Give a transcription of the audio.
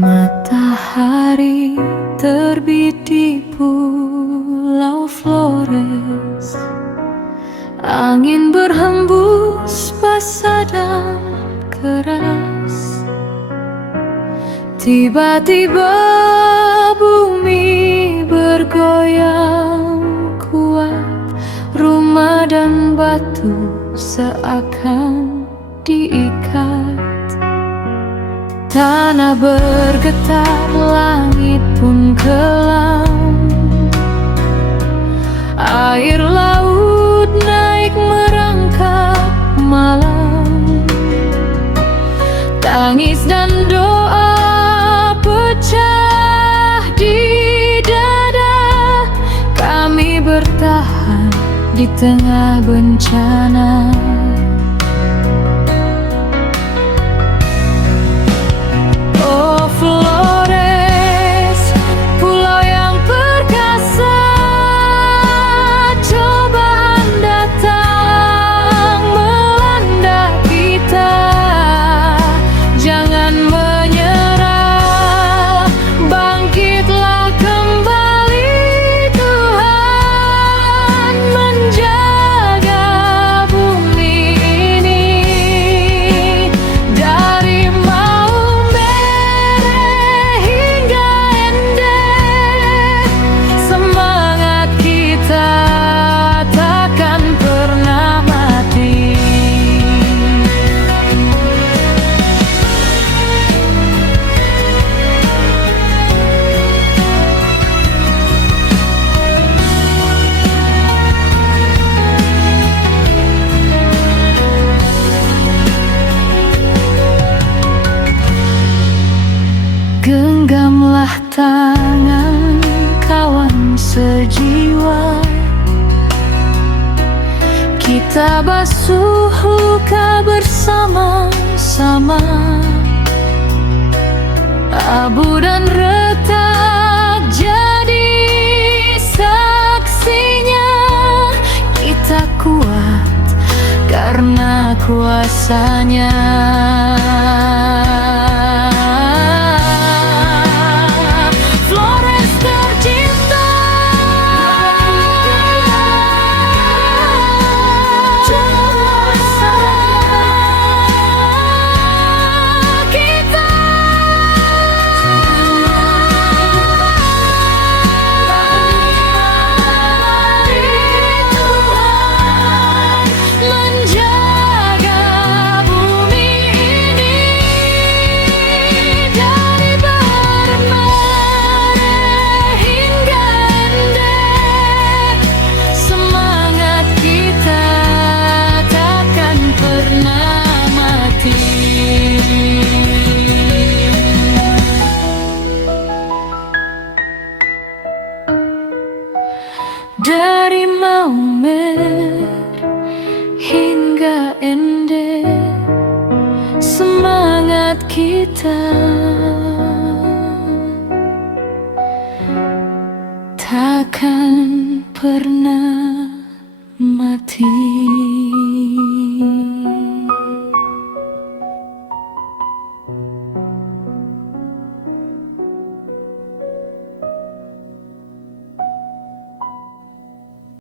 Matahari terbit di Pulau Flores. Angin berhembus basah dan keras. Tiba-tiba bumi bergoyang kuat. Rumah dan batu seakan diikat. Tanah bergetar, langit pun kelam. Air laut naik merangkak malam. Tangis dan doa pecah di dada. Kami bertahan di tengah bencana. Genggamlah tangan kawan sejiwa. Kita basuh luka bersama-sama. Abu dan retak jadi saksinya. Kita kuat karena kuasanya. Dari Maumere hingga Ende, semangat kita takkan pernah mati.